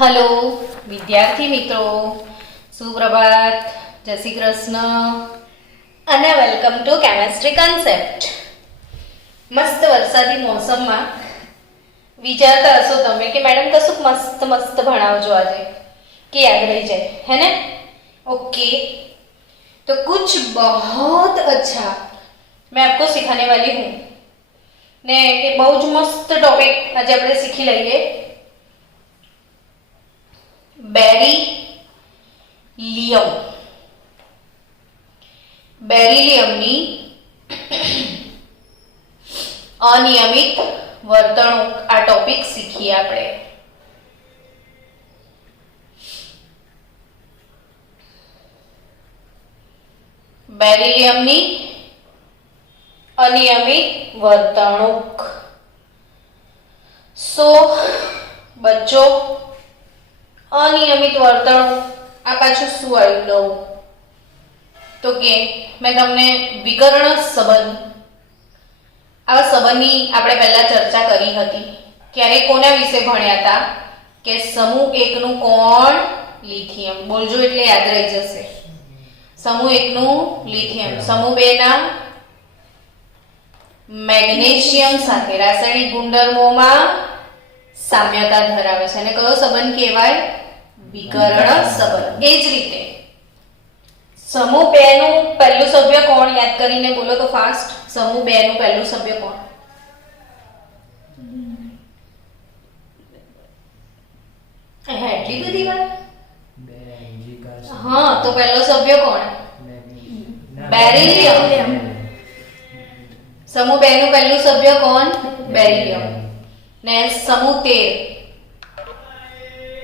Hello વિદ્યાર્થી મિત્રો, સુપ્રભાત, જય શ્રી કૃષ્ણ અને વેલકમ ટુ કેમેસ્ટ્રી કન્સેપ્ટ. મસ્ત વરસાદી મોસમમાં વિચારતા હશો તમે કે મેડમ કશુંક મસ્ત મસ્ત ભણાવજો આજે કે યાદ રહી જાય, है ना? ओके, तो कुछ बहुत अच्छा मैं आपको सिखाने वाली हूँ ने ये बहुत જ મસ્ત ટોપિક આજે આપણે શીખી લઈએ. બેરિલિયમ. બેરિલિયમની અનિયમિત વર્તણૂક આ ટોપિક શીખીએ આપણે. બેરિલિયમની અનિયમિત વર્તણૂક. સો બચ્ચો, અનિયમિત વર્તણૂક આ પાછું શું આવ્યું નવું? તો કે મેં તમને વિકર્ણ સંબંધ, આ સંબંધની આપણે પહેલા ચર્ચા કરી હતી. ક્યારે કોના વિશે ભણ્યા હતા? કે સમૂહ 1 નું કોણ? લિથિયમ. બોલજો એટલે યાદ રહી જશે. સમૂહ 1 નું લિથિયમ, સમૂહ 2 ના મેગ્નેશિયમ સાથે રાસાયણિક ગુણધર્મોમાં સામ્યતા ધરાવે છે અને કયો સંબંધ કહેવાય? વિકર્ણ સંબંધ. એ જ રીતે સમૂહ 2 નું પહેલું સભ્ય કોણ? યાદ કરીને બોલો તો ફાસ્ટ. સમૂહ 2 નું પહેલું સભ્ય કોણ? એટલી બધી વાત? હા, તો પહેલો સભ્ય કોણ? બેરિલિયમ. સમૂહ 2 નું પહેલું સભ્ય કોણ? બેરિલિયમ. ને સમૂહ 13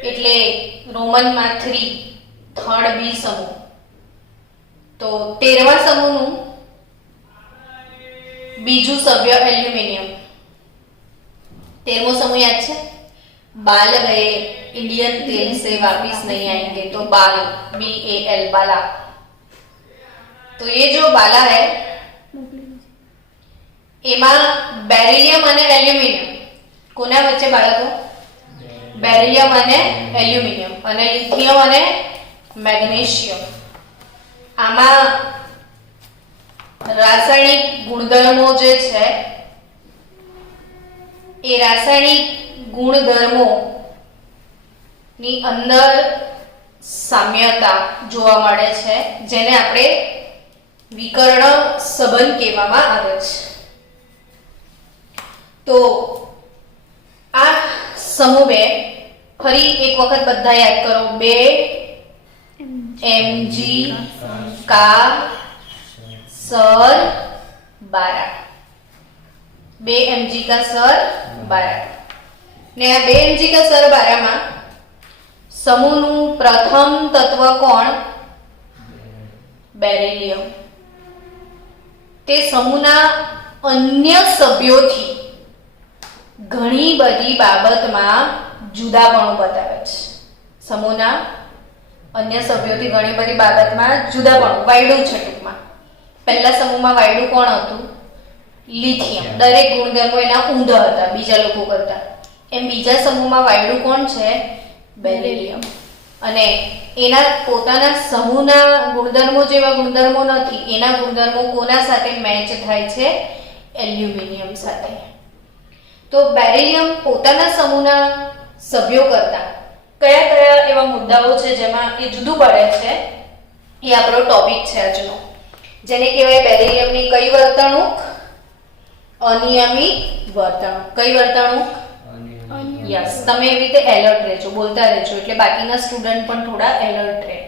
એટલે રોમનમાં 3, થર્ડ બી સમૂહ. તો 13મા સમૂહનું બીજું સભ્ય એલ્યુમિનિયમ. 13મો સમૂહ યાદ છે? बाल गए इंडियन तेल से वापिस नहीं आएंगे, तो बाल, BAL, बाला. तो ये जो बाला है એમાં બેરિલિયમ અને એલ્યુમિનિયમ કોના વચ્ચે બાળકો? બેરિલિયમ અને એલ્યુમિનિયમ અને લિથિયમ અને મેગ્નેશિયમ. આમાં રાસાયણિક ગુણધર્મો જે છે એ રાસાયણિક ગુણધર્મો ની અંદર સામ્યતા જોવા મળે છે, જેને આપણે વિકર્ણ સંબંધ કહેવામાં આવે છે. તો આ સમૂહ 2 ફરી એક વખત બધા યાદ કરો. 2 mg का सर 12. 2 mg का सर 12 ને આ 2 mg का सर 12 માં સમૂહનું પ્રથમ તત્વ કોણ? બેરિલિયમ. તે સમૂહના અન્ય સભ્યોથી ઘણી બધી બાબતમાં જુદાપણું બતાવે છે. સમૂહના અન્ય સભ્યોથી ઘણી બધી બાબતમાં જુદાપણું, વાયડું છે ટૂંકમાં. પહેલા સમૂહમાં વાયડું કોણ હતું? લિથિયમ. દરેક ગુણધર્મો એના ઊંધા હતા બીજા લોકો કરતા. એમ બીજા સમૂહમાં વાયડું કોણ છે? બેરિલિયમ. અને એના પોતાના સમૂહના ગુણધર્મો જેવા ગુણધર્મો નથી. એના ગુણધર્મો કોના સાથે મેચ થાય છે? એલ્યુમિનિયમ સાથે. તો બેરિલિયમ પોતાના સમૂહના સભ્યો કરતા કયા કયા એવા મુદ્દાઓ છે જેમાં એ જુદું પડે છે, એ આપણો ટોપિક છે આજનો. જેને કહેવાય બેરિલિયમની કઈ વર્તણૂક? અનિયમિત વર્તણૂક. કઈ વર્તણૂક? યસ. તમે એવી રીતે એલર્ટ રહેજો, બોલતા રહેજો, એટલે બાકીના સ્ટુડન્ટ પણ થોડા એલર્ટ રહે.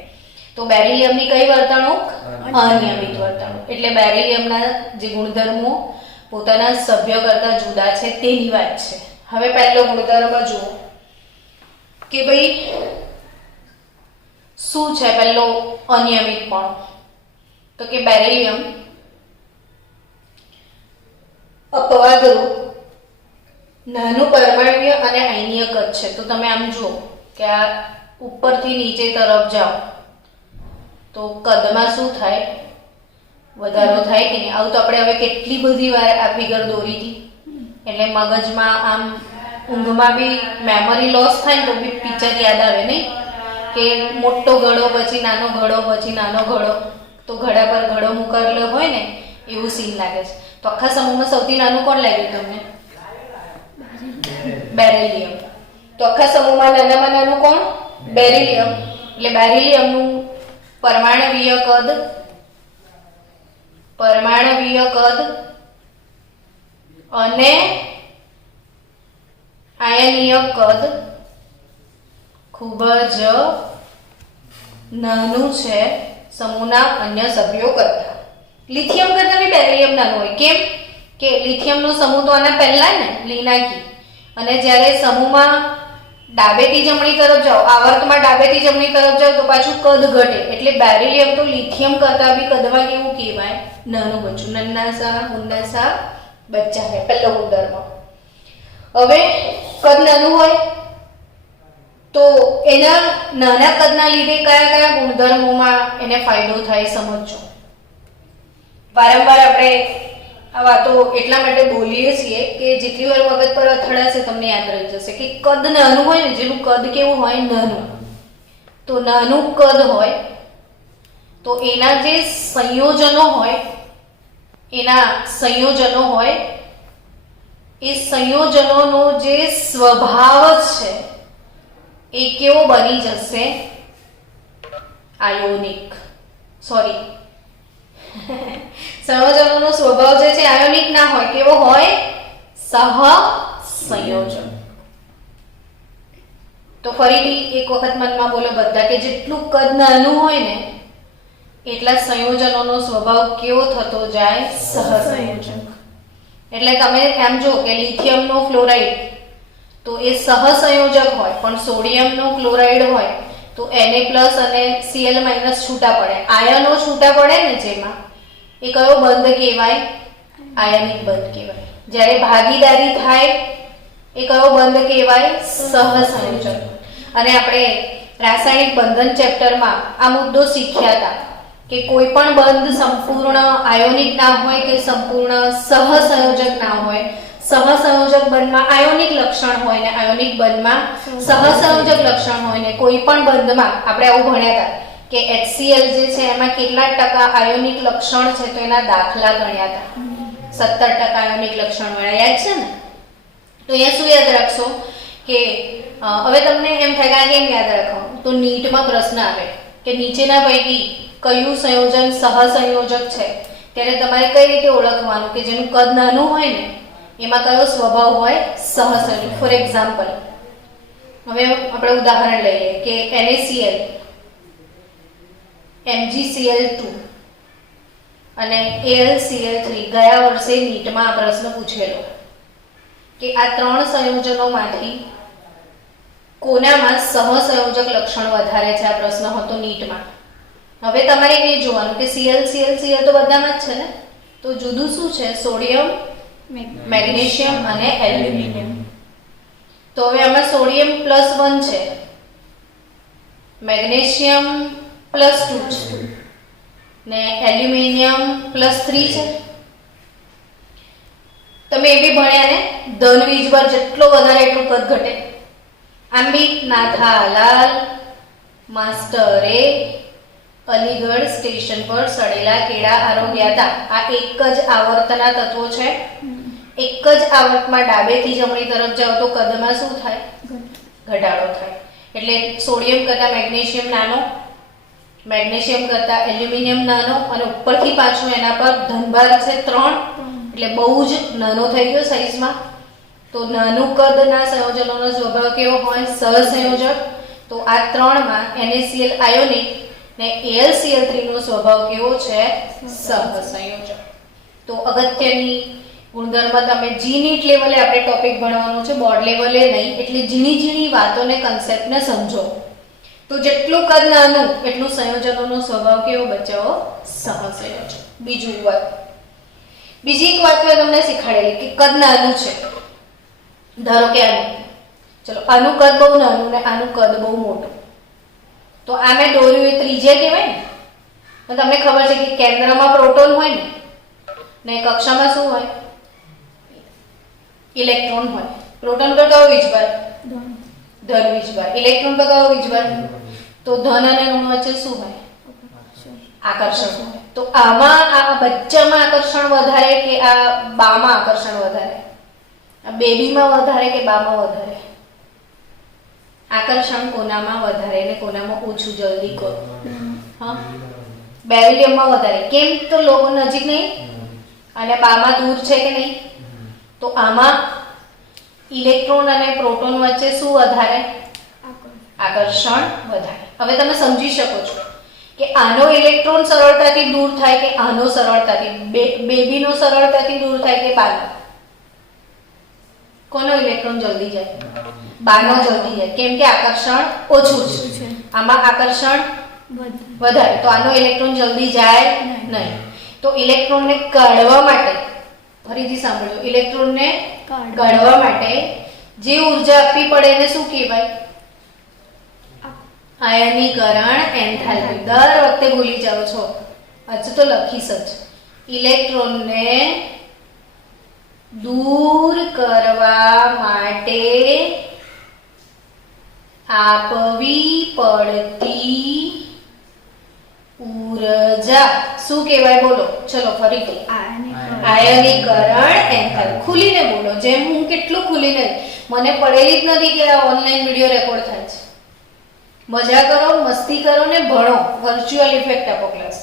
તો બેરિલિયમની કઈ વર્તણૂક? અનિયમિત વર્તણૂક. એટલે બેરિલિયમના જે ગુણધર્મો પોતાના સભ્ય કરતા જુદા છે તેની વાત છે. હવે પહેલો ગુણધર્મ જુઓ કે ભાઈ શું છે પહેલો અનિયમિતપણું? તો કે બેરિલિયમ અપવાદરૂપ નાનું પરમાણ્વીય અને આયનીય કદ છે. તો તમે આમ જુઓ કે આ ઉપરથી નીચે તરફ જાઓ તો કદમાં શું થાય? વધારો થાય કે નહીં? આવું તો આપણે હવે કેટલી બધી વાર આ ફિગર દોરી હતી. એટલે મગજમાં આમ ઊંઘમાં બી મેમરી લોસ થાય ને તો બી પિક્ચર યાદ આવે નહીં કે મોટો ઘડો પછી નાનો ઘડો પછી નાનો ઘડો તો ઘડા પર ઘડો મુકાયેલો હોય ને એવું સીન લાગે છે. તો આખા સમૂહમાં સૌથી નાનું કોણ લાગ્યું તમને? બેરિલિયમ. તો આખા સમૂહમાં નાનામાં નાનું કોણ? બેરિલિયમ. એટલે બેરિલિયમનું પરમાણવીય કદ અને આયનીય કદ ખૂબ જ નાનું છે સમૂહના અન્ય સભ્યો કરતા. લિથિયમ કરતા બી બેરિલિયમ નાનું હોય. કેમ કે લિથિયમનો સમૂહ તો આના પહેલા ને લિનાકી, અને જ્યારે સમૂહમાં ડાબેથી જમણી તરફ જાઓ, આવર્તમાં ડાબેથી જમણી તરફ જાઓ તો પાછું કદ ઘટે. એટલે બેરિલિયમ તો લિથિયમ કરતા બી કદમાં કેવું કહેવાય? નાનું બચ્ચું. નન્ના સા મુન્ના સા બચ્ચા હે, પહેલો ગુણધર્મ. હવે કદ નાનું હોય તો એના નાના કદના લીધે કયા કયા ગુણધર્મોમાં એને ફાયદો થાય સમજજો. વારંવાર આપણે આ વાતો એટલા માટે બોલીએ છીએ કે જેટલી વાર મગજ પર અથડાશે તમને યાદ રહી જશે કે કદ નાનું હોય ને, જેનું કદ કેવું હોય? નાનું. તો નાનું કદ હોય તો એના જે સંયોજનો હોય એ સંયોજનોનો જે સ્વભાવ છે એ કેવો બની જશે? આયોનિક. સોરી, સંયોજનોનો સ્વભાવ જે છે આયોનિક ના હોય. કેવો હોય? સહસંયોજક. તો ફરીથી એક વખત મનમાં બોલો બધા કે જેટલું કદ નાનું હોય ને એટલા સંયોજનોનો સ્વભાવ કેવો થતો જાય? સહસંયોજક. એટલે તમે એમ જો કે લિથિયમનો ક્લોરાઇડ તો એ સહસંયોજક હોય, પણ સોડિયમનો ક્લોરાઇડ હોય તો Na+ અને Cl- છૂટા પડે, આયનો છૂટા પડે ને જેમાં, એ કયો બંધ કહેવાય? આયનિક બંધ કહેવાય. જ્યારે ભાગીદારી થાય એ કયો બંધ કહેવાય? સહસંયોજક. અને આપણે રાસાયણિક બંધન ચેપ્ટરમાં આ મુદ્દો શીખ્યા હતા કે કોઈ પણ બંધ સંપૂર્ણ આયોનિક ના હોય કે સંપૂર્ણ સહસંયોજક ના હોય. સહસંયોજક બંધમાં આયોનિક લક્ષણ હોય ને આયોનિક બંધમાં સહસંયોજક લક્ષણ હોય ને કોઈ પણ બંધમાં આપણે આવું ભણ્યા હતા કે HCl જે છે એમાં કેટલા ટકા આયોનિક લક્ષણ છે તો એના દાખલા ગણ્યા હતા. 70% આયોનિક લક્ષણ વાળા, યાદ છે ને? તો અહીંયા શું યાદ રાખશો કે હવે તમને એમ થાય કે કેમ યાદ રાખો, તો નીટમાં પ્રશ્ન આવે કે નીચેના પૈકી કયું સંયોજન સહસંયોજક છે, ત્યારે તમારે કઈ રીતે ઓળખવાનું કે જેનું કદ નાનું હોય ને એમાં કયો સ્વભાવ હોય? સહસંયોજક. ફોર એક્ઝામ્પલ, હવે આપણે ઉદાહરણ લઈએ કે NaCl, MgCl2 અને AlCl3. ગયા વર્ષે નીટમાં આ પ્રશ્ન પૂછેલો કે આ ત્રણ સંયોજનોમાંથી કોનામાં સહસંયોજક લક્ષણ વધારે છે? આ પ્રશ્ન હતો નીટમાં. હવે તમારે એ જોવાનું કે Cl તો બધામાં જ છે ને, તો જુદું શું છે? સોડિયમ, મેગ્નેશિયમ અને એલ્યુમિનિયમ. તો હવે આમાં સોડિયમ +1 છે, મેગ્નેશિયમ +2 છે ને એલ્યુમિનિયમ +3 છે. તમે એ બી ભણ્યા ને, ધન વીજભાર જેટલો વધારે એટલું કદ ઘટે. આમ બી નાથાલાલ માસ્ટરે અલીગઢ સ્ટેશન પર સડેલા કેળા આરોગ્યા હતા. આ એક જ આવર્તના તત્વો છે. એક જ આવર્તમાં ડાબેથી જમણી તરફ જાઓ તો કદમાં શું થાય? ઘટાડો થાય. એટલે સોડિયમ કરતા મેગ્નેશિયમ નાનો, મેગ્નેશિયમ કરતા એલ્યુમિનિયમ નાનો, અને ઉપરથી પાછું એના પર ધનભાર છે 3, એટલે બહુ જ નાનો થઈ ગયો સાઈઝમાં. તો નાનું કદના સંયોજનોનો સ્વભાવ કેવો હોય? સહસંયોજક. તો આ ત્રણમાં NaCl આયોનિક ને AlCl3 નો સ્વભાવ કેવો છે? સહસંયોજક. તો અગત્યની ગુણધર્મ તમે જીનીટ લેવલે આપણે ટોપિક ભણવાનો છે, બોર્ડ લેવલે નહીં. એટલે ઝીણી વાતોને, કન્સેપ્ટને સમજો. તો જેટલું કદ નાનું એટલું સંયોજનોનો સ્વભાવ કેવો બચાવો? સહસંયોજક. બીજી એક વાત મેં તમને શીખવાડેલી કે કદ નાનું છે. ધારો કે આનું, ચલો આનું કદ બહુ નાનું ને આનું કદ બહુ મોટું, તો આ મેં દોર્યું એ ત્રિજ્યા કહેવાય ને. તો તમને ખબર છે કે કેન્દ્રમાં પ્રોટોન હોય ને કક્ષામાં શું હોય? ઇલેક્ટ્રોન હોય. પ્રોટોન પર કયો વીજભાર? ધન. ધન વીજભાર. ઇલેક્ટ્રોન પર કયો વીજભાર? તો ધન અને ઋણ વચ્ચે શું હોય? આકર્ષણ હોય. તો આમાં આ બચ્ચામાં આકર્ષણ વધારે કે આ બામાં આકર્ષણ વધારે? આ બેબીમાં વધારે કે બામાં વધારે? આકર્ષણ કોનામાં વધારે ને કોનામાં ઓછું? જલ્દી કહો. હા, બેરિલિયમમાં વધારે. કેમ? તો લોકો નજીક નહીં અને બામાં દૂર છે કે નહીં. તો આમાં ઇલેક્ટ્રોન અને પ્રોટોન વચ્ચે શું વધારે? આકર્ષણ વધારે. હવે તમે સમજી શકો છો કે આનો ઇલેક્ટ્રોન સરળતાથી દૂર થાય કે આનો સરળતાથી? બેબીનો સરળતાથી દૂર થાય કે બાનો? કોનો ઇલેક્ટ્રોન જલ્દી જાય? બાનો જલ્દી જાય. કેમ કે આકર્ષણ ઓછું છે. આમાં આકર્ષણ વધારે. તો આનો ઇલેક્ટ્રોન જલ્દી જાય નહીં. તો ઇલેક્ટ્રોનને કાઢવા માટે, ફરીથી સાંભળજો, ઇલેક્ટ્રોનને કાઢવા માટે જે ઉર્જા આપવી પડે એને શું કહેવાય? આયનીકરણ એન્થાલ્પી. દર વખતે ભૂલી જાઓ છો. અચ્છા, તો લખીશ જ. ઇલેક્ટ્રોનને દૂર કરવા માટે આપવી પડતી ઉર્જા શું કહેવાય? બોલો ચલો ફરીથી. આયનીકરણ એન્થાલ્પી. ખુલીને બોલો. જેમ હું કેટલું ખુલીને, મને પડેલી જ નથી કે આ ઓનલાઈન વિડિયો રેકોર્ડ થાય છે. મજા કરો, મસ્તી કરો ને ભણો. વર્ચ્યુઅલ ઇફેક્ટ આપો ક્લાસ.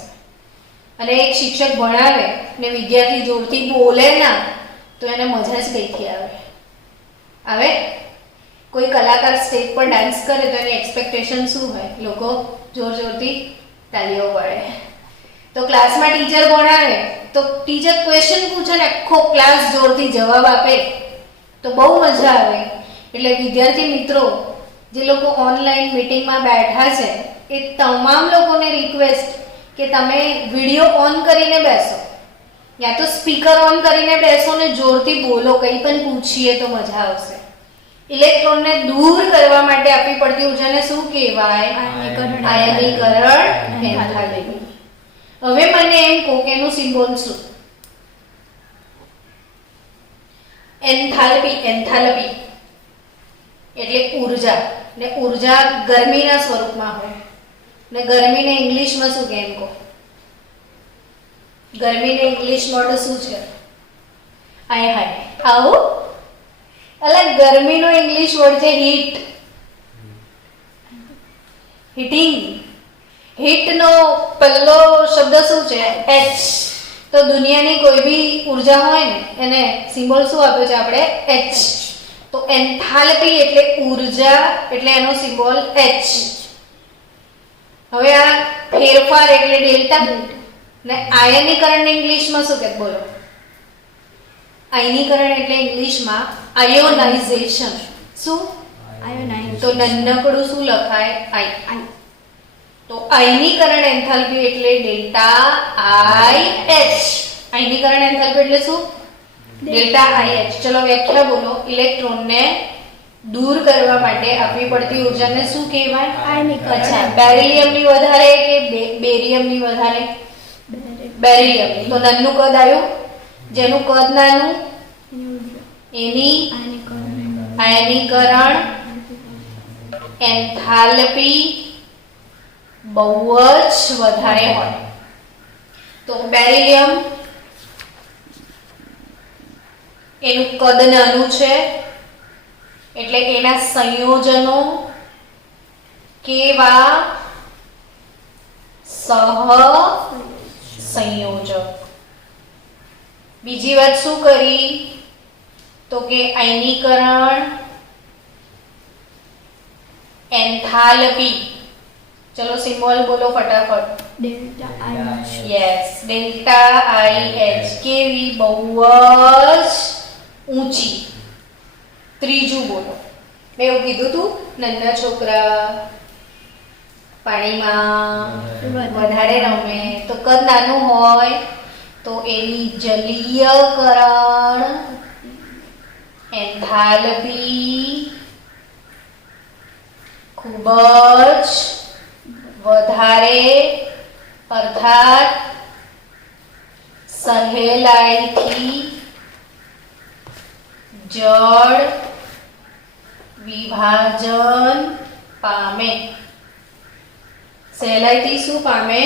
અને એક શિક્ષક ભણાવે ને વિદ્યાર્થી જોરથી બોલે ના તો એને મજા જ કઈથી આવે? આવે? કોઈ કલાકાર સ્ટેજ પર ડાન્સ કરે તો એની એક્સપેક્ટેશન શું હોય? લોકો જોર જોરથી તાળીઓ પાડે. તો ક્લાસમાં ટીચર ભણાવે તો ટીચર ક્વેશ્ચન પૂછે ને આખો ક્લાસ જોરથી જવાબ આપે તો બહુ મજા આવે. એટલે વિદ્યાર્થી મિત્રો જે લોકો ઓનલાઈન મીટિંગમાં બેઠા છે એ તમામ લોકોને રિક્વેસ્ટ કે તમે વિડિયો ઓન કરીને બેસો યા તો સ્પીકર ઓન કરીને બેસો ને જોરથી બોલો. કંઈ પણ પૂછીએ તો મજા આવશે. ઇલેક્ટ્રોનને દૂર કરવા માટે આપવી પડતી ઉર્જાને શું કહેવાય? આયનીકરણ એન્થાલ્પી. હવે મને એમ કહો કે એનું સિમ્બોલ શું? એન્થાલ્પી. એન્થાલ્પી એટલે ઉર્જા. ને ઉર્જા ગરમીના સ્વરૂપમાં હોય. ને ગરમીને ઇંગ્લિશમાં શું કહે એમ કહો? ગરમીને ઇંગ્લિશમાં શું છે? હાય હાય આવું? અલા, ગરમીનો ઇંગ્લિશ વર્ડ છે હીટ. હીટિંગ. હીટનો પહેલો શબ્દ શું છે? એચ. તો દુનિયાની કોઈ બી ઉર્જા હોય ને એને સિમ્બોલ શું આપ્યો છે આપણે? એચ. તો એન્થાલ્પી એટલે ઉર્જા એટલે એનો સિમ્બોલ એચ. હવે આ ફેરફાર એટલે ડેલ્ટા. ને આયનીકરણ ઇંગ્લિશમાં શું કહે? બોલો. આયનીકરણ એટલે ઇંગ્લિશમાં આયોનાઇઝેશન. શું? આયોનાઇઝ. તો નન્નકડું શું લખાય? આઈ. તો આયનીકરણ એન્થાલ્પી એટલે ડેલ્ટા આઈ એચ. આયનીકરણ એન્થાલ્પી એટલે શું? ડેલ્ટા આઈ એચ. ચલો વ્યાખ્યા બોલો. ઇલેક્ટ્રોનને દૂર કરવા માટે આપવી પડતી ઉર્જાને શું કહેવાય? આયનીકરણ. અચ્છા, બેરિલિયમની વધારે કે બેરિયમની વધારે? બેરિલિયમની. તો નાનું કદ આવ્યું. જેનું કદ નાનું એની આયનીકરણ એન્થાલ્પી બહુ જ વધારે હોય. તો બેરિલિયમ એનું કદ નાનું છે એટલે એના સંયોજનો કેવા? સહસંયોજક. બીજી વાત શું કરી? તો કે આયનીકરણ એન્થાલ્પી. ચલો સિમ્બોલ બોલો ફટાફટ. ડેલ્ટા આઈ. યસ, ડેલ્ટા આઈ એચ. કેવી? બહુ જ ઊંચી. ત્રીજું બોલો. મેં એવું કીધું તું નાના છોકરા પાણીમાં વધારે રમે તો કદ નાનું હોય તો એની જલીયકરણ એન્થાલ્પી ખૂબ જ વધારે અર્થાત સહેલાઈથી જળ વિભાજન પામે, સહેલાઈથી શું પામે?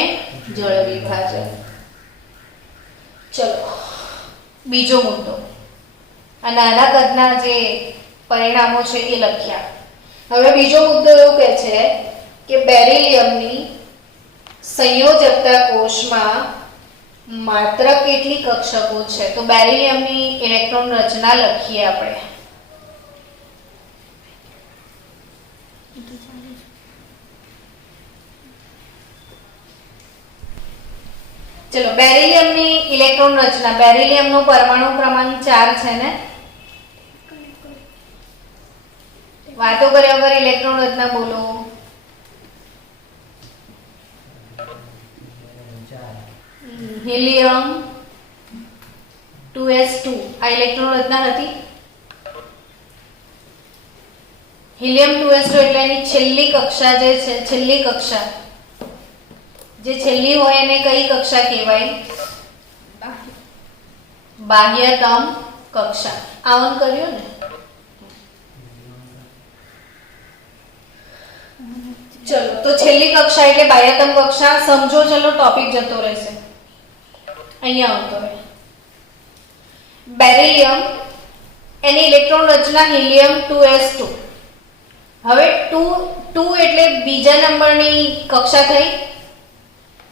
જળ વિભાજન. ચલો બીજો મુદ્દો, આ નાના કદના જે પરિણામો છે એ લખ્યા. હવે બીજો મુદ્દો એવું કહે છે કે બેરિલિયમની સંયોજકતા કોષમાં માત્ર કેટલી કક્ષકો છે? તો બેરિલિયમની ઇલેક્ટ્રોન રચના લખીએ આપણે. ચલો બેરિલિયમની ઇલેક્ટ્રોન રચના. બેરિલિયમનો પરમાણુ ક્રમાંક 4 છે ને? વાતો કર્યા વગર ઇલેક્ટ્રોન રચના બોલો. હિલિયમ 2s2 આ ઇલેક્ટ્રોન રચના હતી. હિલિયમ 2s2 એટલે એની છેલ્લી કક્ષા જે છે, છેલ્લી કક્ષા જે છેલ્લી હોય એને કઈ કક્ષા કહેવાય? બાહ્યતમ કક્ષા. આવન કર્યું ને? ચલો તો છેલ્લી કક્ષા એટલે બાહ્યતમ કક્ષા સમજો. ચલો ટોપિક જતો રહેશે, અહીંયા આવતો રહે. બેરિલિયમ એની ઇલેક્ટ્રોન રચના હિલિયમ 2s2. હવે 2 એટલે બીજા નંબરની કક્ષા થઈ.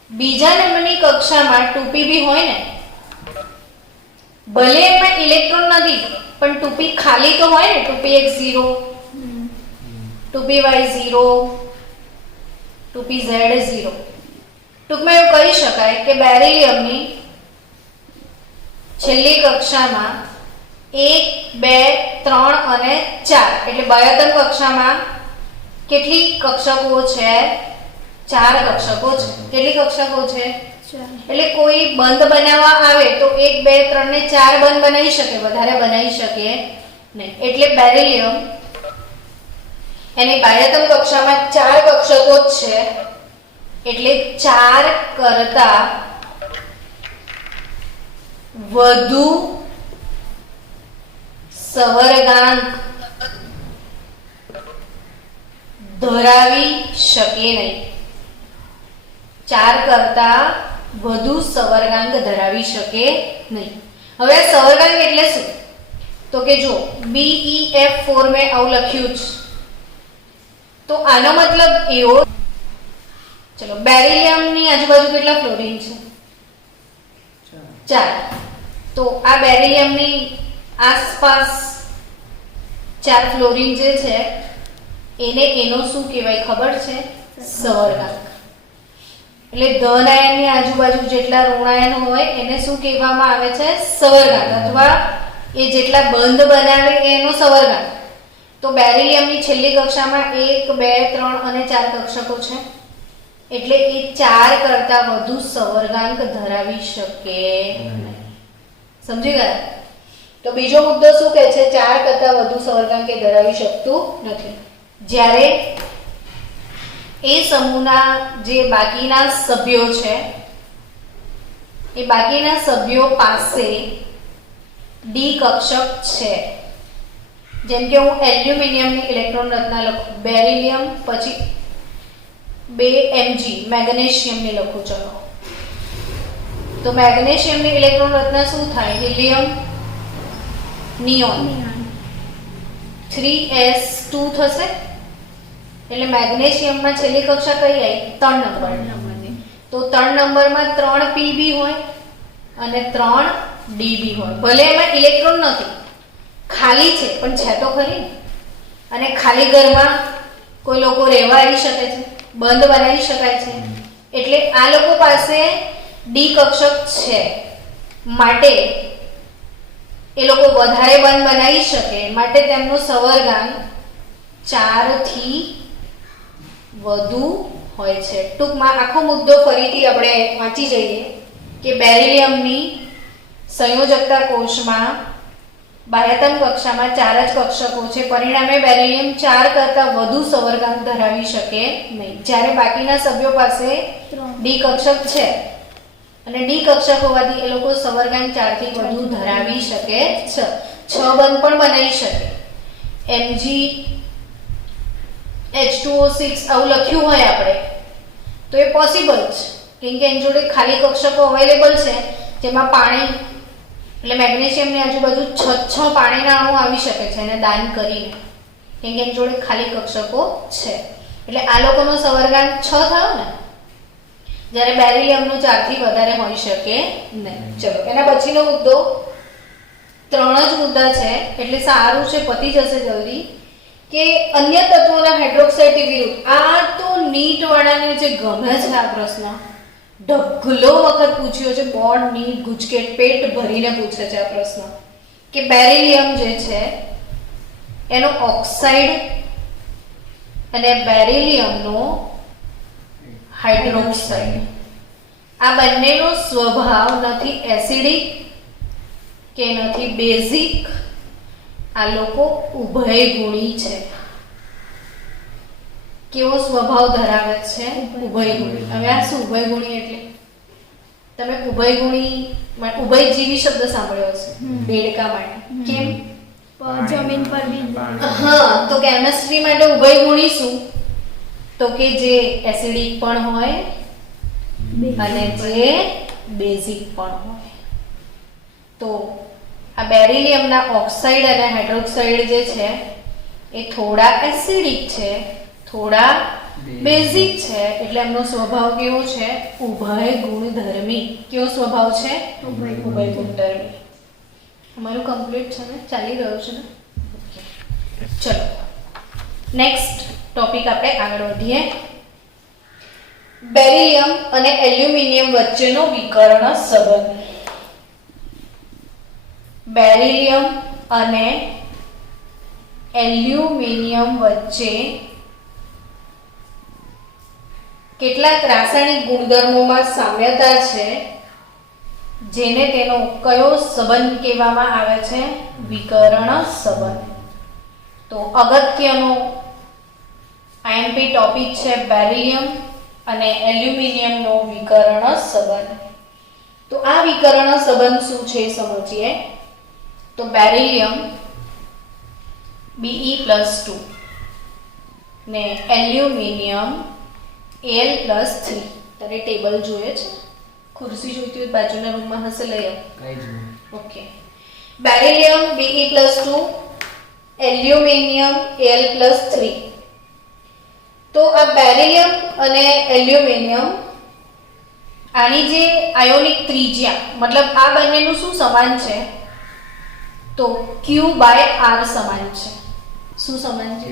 બીજા નંબરની કક્ષામાં 2p હોય ને, ભલે એમાં ઇલેક્ટ્રોન નથી પણ 2p ખાલી તો હોય ને. 2px 0, 2py 0, 2pz 0. ટૂંકમાં એવું કહી શકાય કે બેરિલિયમની છેલ્લી કક્ષામાં 1, 2, 3 અને 4 એટલે બાહ્યતમ કક્ષામાં કેટલી કક્ષકો છે? 4 કક્ષકો છે. કેટલી કક્ષકો છે? 4. એટલે કોઈ બંધ બનાવવા આવે તો 1, 2, 3 ને 4 બંધ બનાવી શકે, વધારે બનાવી શકે નહીં. એટલે બેરિલિયમ એની બાહ્યતમ કક્ષામાં 4 કક્ષકો જ છે. એટલે 4 કરતા વધુ સવર્ગાંક ધરાવી શકે નહીં. 4 કરતા વધુ સવર્ગાંક ધરાવી શકે નહીં. હવે સવર્ગાંક એટલે શું? તો કે જો BeF4 મેં આવું લખ્યું છે તો આનો મતલબ એવો. ચલો બેરિલિયમની આજુબાજુ કેટલા ફ્લોરિન છે? 4. તો આ બેરિલિયમની આસપાસ 4 ફ્લોરિન જે છે એને એનો શું કહેવાય ખબર છે? સવર્ગાંક. એટલે ધન આયનની આજુબાજુ જેટલા ઋણાયન હોય એને શું કહેવામાં આવે છે? સવર્ગાંક. અથવા એ જેટલા બંધ બનાવે એનો સવર્ગાંક. તો બેરિલિયમની છેલ્લી કક્ષામાં 1, 2, 3 અને 4 કક્ષકો છે. એટલે એ 4 કરતા વધુ સવર્ગાંક ધરાવી શકે નહીં. સમજી ગયા? તો બીજો મુદ્દો શું કહે છે? 4 કરતા વધુ સવર્ગાંક એ ધરાવી શકતું નથી. જ્યારે એ સમૂહના જે બાકીના સભ્યો છે એ બાકીના સભ્યો પાસે ડી કક્ષક છે. જેમ કે હું એલ્યુમિનિયમની ઇલેક્ટ્રોન રચના લખું, બેરિલિયમ, પછી 2Mg મેગ્નેશિયમની લખું. ચલો તો મેગ્નેશિયમની ઇલેક્ટ્રોન રચના શું થાય? હિલિયમ નિયોન 3s2 થશે. એટલે મેગ્નેશિયમમાં છેલ્લી કક્ષા કઈ આવી? 3 નંબરની. તો 3 નંબરમાં 3pb હોય અને 3db હોય. ભલે એમાં ઇલેક્ટ્રોન નથી, ખાલી છે પણ છે તો ખરી. અને ખાલી ઘરમાં કોઈ લોકો રહેવા આવી શકે છે, બંધ બનાવી શકાય છે. એટલે આ લોકો પાસે ડી કક્ષક છે, માટે એ લોકો વધારે બંધ બનાવી શકે, માટે તેમનો સવર્ગાંક 4 થી વધુ હોય છે. ટૂંકમાં આખો મુદ્દો ફરીથી આપણે વાંચી જઈએ કે બેરિલિયમની સંયોજકતા કોષમાં બાહ્યતમ કક્ષામાં 4 જ કક્ષકો છે. પરિણામે બેરિલિયમ 4 કરતા વધુ સવર્ગાંક ધરાવી શકે નહીં. જ્યારે બાકીના સભ્યો પાસે ડી કક્ષક છે અને ડી કક્ષક હોવાથી એ લોકો સવર્ગાંક 4 થી વધુ ધરાવી શકે છે. 6 બંધ પણ બનાવી શકે. Mg H2O6 આવું લખ્યું હોય આપણે તો એ પોસિબલ છે, કેમ કે એની જોડે ખાલી કક્ષકો અવેલેબલ છે જેમાં પાણી એટલે મેગ્નેશિયમની આજુબાજુ 6 પાણીના અણુ આવી શકે છે એને દાન કરીને, કેમ કે એની જોડે ખાલી કક્ષકો છે. એટલે આ લોકોનો સવર્ગાંક 6 થયો ને, જ્યારે બેરિલિયમનો 4 થી વધારે હોઈ શકે નહીં. ચલો એના પછીનો મુદ્દો, 3 જ મુદ્દા છે એટલે સારું છે, પતી જશે જલ્દી. કે અન્ય તત્વોના હાઇડ્રોક્સાઇડથી વિરુદ્ધ, આ તો નીટ વાળાને જે ગમે છે આ પ્રશ્ન, ઢગલો વખત પૂછ્યો છે, બોર્ડ નીટ ગુજકેટ પેટ ભરીને પૂછે છે આ પ્રશ્ન કે બેરિલિયમ જે છે એનો ઓક્સાઇડ અને બેરિલિયમનો હાઇડ્રોક્સાઇડ, આ બંનેનો સ્વભાવ નથી એસિડિક કે નથી બેઝિક, આ લોકો ઉભયગુણી છે. કેવો સ્વભાવ ધરાવે છે? ઉભયગુણી. હવે આ શું ઉભયગુણી એટલે? તમે ઉભયજીવી શબ્દ સાંભળ્યો હશે દેડકા માટે. કેમ? જમીન પર બી. હા, તો કેમિસ્ટ્રી માટે ઉભયગુણી શું? તો કે જે એસિડિક પણ હોય અને જે બેઝિક પણ હોય. તો આ બેરિલિયમના ઓક્સાઇડ અને હાઇડ્રોક્સાઇડ જે છે એ થોડા એસિડિક છે, થોડા બેઝિક છે, એટલે એમનો સ્વભાવ કેવો છે? ઉભય ગુણધર્મી. કેવો સ્વભાવ છે? ઉભય ગુણધર્મી. અમારું કમ્પ્લીટ છે ને, ચાલી રહ્યું છે ને. ચલો નેક્સ્ટ ટોપિક આપણે આગળ વધીએ. બેરિલિયમ અને એલ્યુમિનિયમ વચ્ચેનો વિકર્ણ સંબંધ. બેરિલિયમ અને એલ્યુમિનિયમ વચ્ચે કેટલાક રાસાયણિક ગુણધર્મોમાં સામ્યતા છે, જેને તેનો કયો સંબંધ કહેવામાં આવે છે? વિકર્ણ સંબંધ. તો અગત્યનો આઈએમપી ટોપિક છે બેરિલિયમ અને એલ્યુમિનિયમનો વિકર્ણ સંબંધ. તો આ વિકર્ણ સંબંધ શું છે સમજીએ. તો બેરિલિયમ Be+2 ને એલ્યુમિનિયમ Al+3. તારે ટેબલ જોઈએ છે? ખુરશી જોઈતી હોય બાજુના રૂમમાં હશે, લઈ આવ. Okay. Beryllium Be+2, aluminium Al+3. તો આ બેરિલિયમ અને એલ્યુમિનિયમ, આની જે આયોનિક ત્રિજ્યા, મતલબ આ બંનેનું શું સમાન છે? તો Q/R સમાન છે. શું સમાન છે?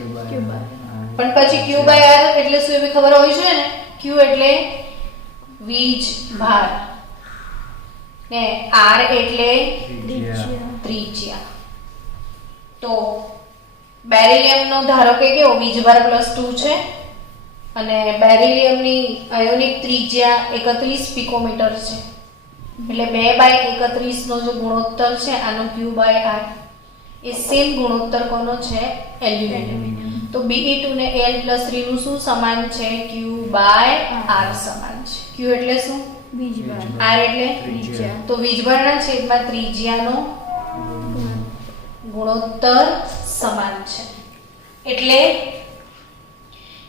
પણ પછી Q/R એટલે શું એવી ખબર હોવી જોઈએ ને. Q એટલે વીજ ભાર ને R એટલે ત્રિજ્યા. તો બેરિલિયમનો ધારો કે કેવો વીજભાર +2 છે અને બેરિલિયમની આયોનિક ત્રિજ્યા 31 પિકોમીટર છે, એટલે 2/31 નો જે ગુણોત્તર છે આનો Q/R એ સેમ ગુણોત્તર કોનો છે? એલ્યુમિનિયમ. તો Be2 ને Al+3 નું શું સમાન છે? Q/R સમાન છે. Q એટલે શું? વીજભાર. R એટલે ત્રિજ્યા. તો વીજભારના છેદમાં ત્રિજ્યાનો ગુણોત્તર સમાન છે, એટલે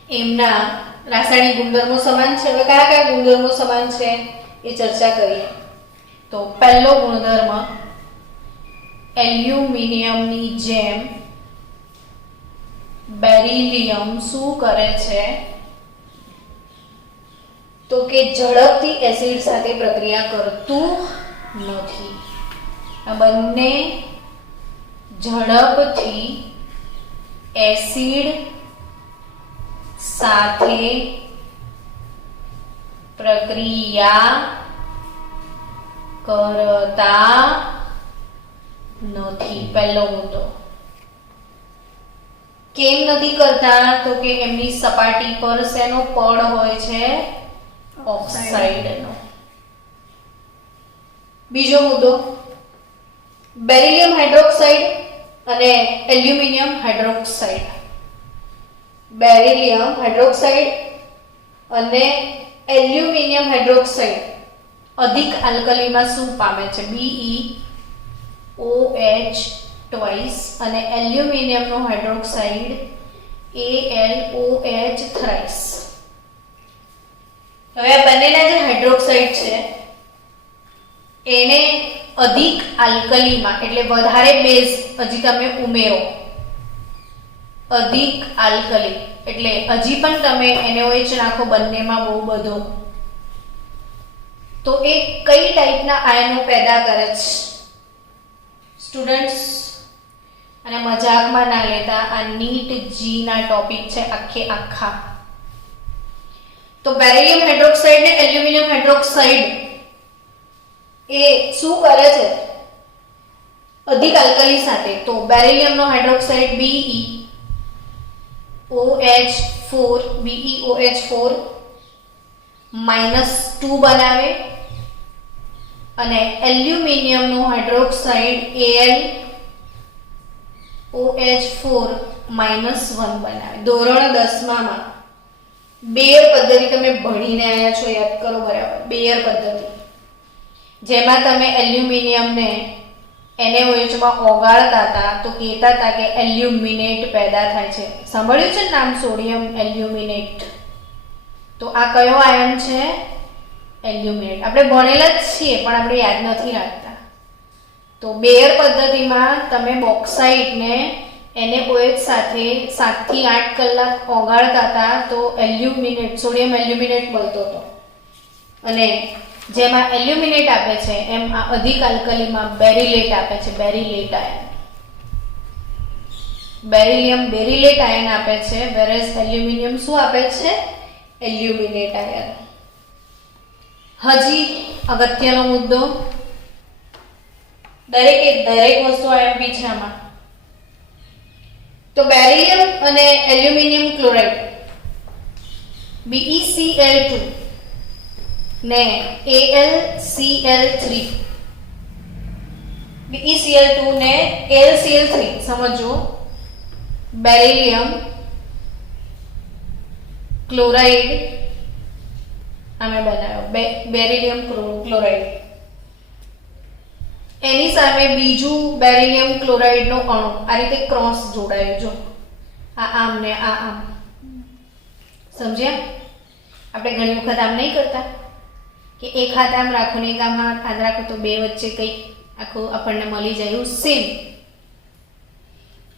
એમના રાસાયણિક ગુણધર્મો સમાન છે. હવે કયા કયા ગુણધર્મો સમાન છે એ ચર્ચા કરીએ. તો પહેલો ગુણધર્મ, એલ્યુમિનિયમની જેમ બેરિલિયમ શું કરે છે? તો કે ઝડપથી એસિડ સાથે પ્રક્રિયા કરતું નથી. આ બંને ઝડપથી એસિડ સાથે પ્રક્રિયા કરતા નથી. પહેલો મુદ્દો. કેમ નથી કરતા? તો કે એમની સપાટી પર શેનો પડ હોય છે? ઓક્સાઇડનો. બીજો મુદ્દો, બેરિલિયમ હાઇડ્રોક્સાઇડ અને એલ્યુમિનિયમ હાઇડ્રોક્સાઇડ. બેરિલિયમ હાઇડ્રોક્સાઇડ અને એલ્યુમિનિયમ હાઇડ્રોક્સાઇડ અધિક આલ્કલીમાં શું પામે છે? BeOH twice. અને એલ્યુમિનિયમનો હાઇડ્રોક્સાઇડ AlOH થ્રાઇસ. હવે આ બંનેના જે હાઇડ્રોક્સાઇડ છે એને અધિક આલ્કલીમાં એટલે વધારે બેઝ હજી તમે ઉમેરો, અધિક આલ્કલી એટલે હજી પણ તમે NaOH નાખો બંનેમાં બહુ બધો, તો એ કઈ ટાઈપના આયનો પેદા કરે છે સ્ટુડન્ટ્સ? અને મજાકમાં ના લેતા, આ નીટ જી ના ટોપિક છે આખે આખા. તો બેરિલિયમ હાઇડ્રોક્સાઇડ ને એલ્યુમિનિયમ હાઇડ્રોક્સાઇડ એ શું કરે છે અધિક આલ્કલી સાથે? તો બેરિલિયમ નો હાઇડ્રોક્સાઇડ BeOH4 -2 બનાવે અને એલ્યુમિનિયમ નો હાઇડ્રોક્સાઇડ AlOH4 -1 બનાવે. ધોરણ 10માં બેયર પદ્ધતિ તમે ભણીને આવ્યા છો, યાદ કરો બરાબર. બેયર પદ્ધતિ જેમાં તમે એલ્યુમિનિયમને NaOH માં ઓગાળતા હતા તો કહેતા હતા કે એલ્યુમિનેટ પેદા થાય છે. સાંભળ્યું છે નામ સોડિયમ એલ્યુમિનેટ? તો આ કયો આયન છે? એલ્યુમિનેટ. આપણે ભણેલા જ છીએ પણ આપણે યાદ નથી રાખતા. તો બેયર પદ્ધતિમાં તમે બોક્સાઇટને NaOH સાથે 7 થી 8 કલાક ઓગાળતા હતા તો એલ્યુમિનેટ, સોડિયમ એલ્યુમિનેટ મળતો હતો. અને જેમાં એલ્યુમિનેટ આપે છે એમ આ અધિક આલ્કલીમાં બેરિલેટ આપે છે, beryllate ion. Beryllium beryllate ion આપે છે, વેરેસ એલ્યુમિનિયમ શું આપે છે? Aluminate ion. હજી અગત્યનો મુદ્દો, દરેક વસ્તુ આઈએમપી છે આમાં. તો બેરિલિયમ અને એલ્યુમિનિયમ ક્લોરાઇડ BeCl2 ને AlCl3, BeCl2 ને AlCl3 સમજો. બેરિલિયમ ક્લોરાઇડ અમે બનાવ્યો, બેરિલિયમ ક્લોરાઇડ. એની સામે બીજું બેરિલિયમ ક્લોરાઇડ નો અણુ આ રીતે ક્રોસ જોડાયો, જો આ આમ ને આ આમ. સમજ્યા? આપણે ઘણી વખત આમ નહીં કરતા કે એક હાથ આમ રાખો ને એક આમ હાથ રાખો તો બે વચ્ચે કંઈક આખું આપણને મળી જાય. સેમ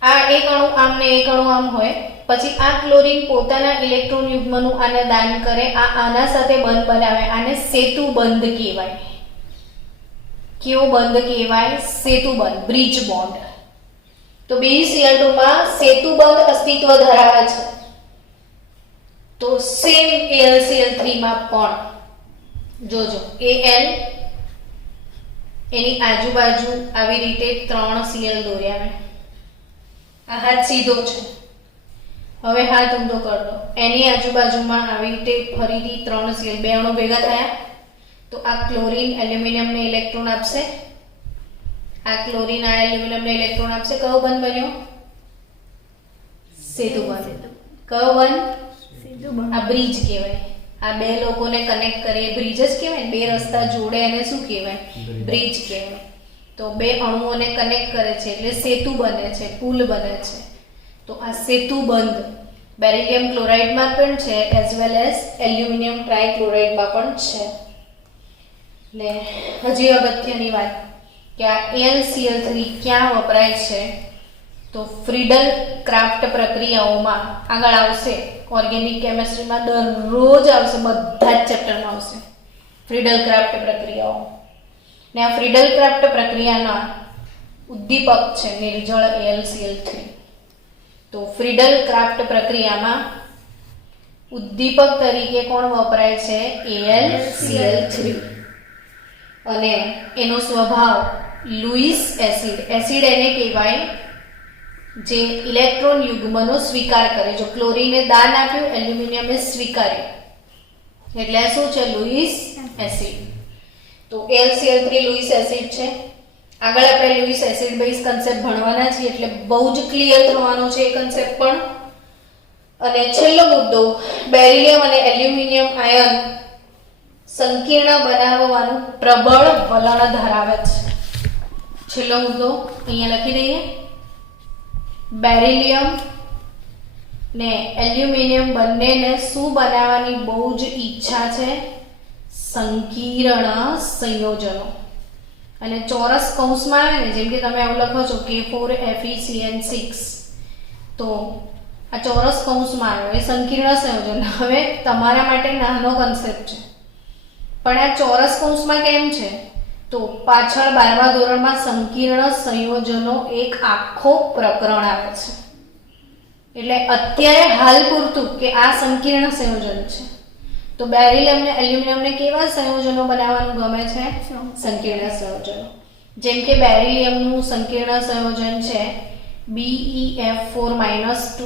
આ એક અણુ આમ ને એક અણુ આમ હોય, પછી આ ક્લોરીન પોતાના ઇલેક્ટ્રોન યુગ્મનું આને દાન કરે, આ આના સાથે બંધ બનાવે, આને સેતુ બંધ કહેવાય. કેવો બંધ કહેવાય? સેતુ બંધ, બ્રિજ બોન્ડ. તો BeCl2 માં સેતુ બંધ અસ્તિત્વ ધરાવે છે. તો સેમ AlCl3 માં પણ જોજો, Al એની આજુબાજુ આવી રીતે 3 Cl દોર્યા મેં. આ હાથ સીધો છે, હવે હાથ ઊંધો કરી દો. એની આજુબાજુમાં આવી રીતે ફરીથી 3 Cl, બે અણુ ભેગા થયા તો આ ક્લોરીન એલ્યુમિનિયમને ઇલેક્ટ્રોન આપશે, આ ક્લોરીન આ એલ્યુમિનિયમને ઇલેક્ટ્રોન આપશે. કયો બંધ બન્યો? સેતુ બંધ. કયો બંધ? આ બ્રિજ કહેવાય. આ બે લોકોને કનેક્ટ કરે એ બ્રિજ જ કહેવાય. બે રસ્તા જોડે એને શું કહેવાય? બ્રિજ કહેવાય. તો બે અણુઓને કનેક્ટ કરે છે એટલે સેતુ બને છે, પુલ બને છે. તો આ સેતુ બંધ બેરિલિયમ ક્લોરાઇડમાં પણ છે એઝ વેલ એઝ એલ્યુમિનિયમ ટ્રાઇક્લોરાઇડમાં પણ છે. ને હજી અગત્યની વાત કે આ AlCl3 ક્યાં વપરાય છે? તો ફ્રીડલ ક્રાફ્ટ પ્રક્રિયાઓમાં આગળ આવશે. ઓર્ગેનિક કેમિસ્ટ્રીમાં દરરોજ આવશે, બધા જ ચેપ્ટરમાં આવશે ફ્રીડલ ક્રાફ્ટ પ્રક્રિયાઓ. ને આ ફ્રીડલ ક્રાફ્ટ પ્રક્રિયાના ઉદ્દીપક છે નિર્જળ AlCl3. તો ફ્રીડલ ક્રાફ્ટ પ્રક્રિયામાં ઉદ્દીપક તરીકે કોણ વપરાય છે? AlCl3. અને એનો સ્વભાવ લુઈસ એસિડ. એસિડ એને કહેવાય જે ઇલેક્ટ્રોન યુગ્મનો સ્વીકાર કરે. જો ક્લોરીને દાન આપ્યું, એલ્યુમિનિયમે સ્વીકાર્યું, એટલે શું છે? Louis acid. તો AlCl3 લુઈસ એસિડ છે. આગળ આપણે લુઈસ એસિડ બેઝ કન્સેપ્ટ ભણવાના છીએ એટલે બહુ જ ક્લિયર થવાનો છે એ કન્સેપ્ટ પણ. અને છેલ્લો મુદ્દો, બેરિલિયમ અને એલ્યુમિનિયમ આયન સંકીર્ણ બનાવવાનું પ્રબળ વલણ ધરાવે છે. છેલ્લો મુદ્દો અહીંયા લખી દઈએ. બેરિલિયમ ને એલ્યુમિનિયમ બંનેને શું બનાવવાની બહુ જ ઈચ્છા છે? સંકીર્ણ સંયોજનો. અને ચોરસ કૌંસમાં આવે ને, જેમ કે તમે આવું લખો છો K4FeCN6, તો આ ચોરસ કૌંસમાં આવ્યો એ સંકીર્ણ સંયોજન. હવે તમારા માટે નાનો કન્સેપ્ટ છે, પણ આ ચોરસ કૌંસમાં કેમ છે? તો પાછળ 12મા ધોરણમાં સંકીર્ણ સંયોજનો એક આખો પ્રકરણ આવે છે. એટલે અત્યારે હાલ પૂરતું કે આ સંકીર્ણ સંયોજન છે, તો બેરિલિયમ ને એલ્યુમિનિયમને કેવા સંયોજનો બનાવવાનું ગમે છે? સંકીર્ણ સંયોજનો. જેમ કે બેરિલિયમનું સંકીર્ણ સંયોજન છે BeF4-2,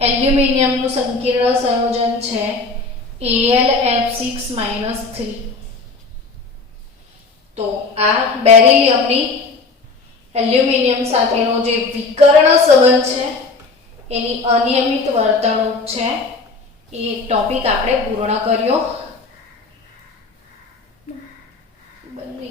એલ્યુમિનિયમનું સંકીર્ણ સંયોજન છે AlF6-3. તો આ બેરિલિયમની એલ્યુમિનિયમ સાથેનો જે વિકર્ણ સંબંધ છે એની અનિયમિત વર્તણૂક છે, એ ટોપિક આપણે પૂર્ણ કર્યો. બંને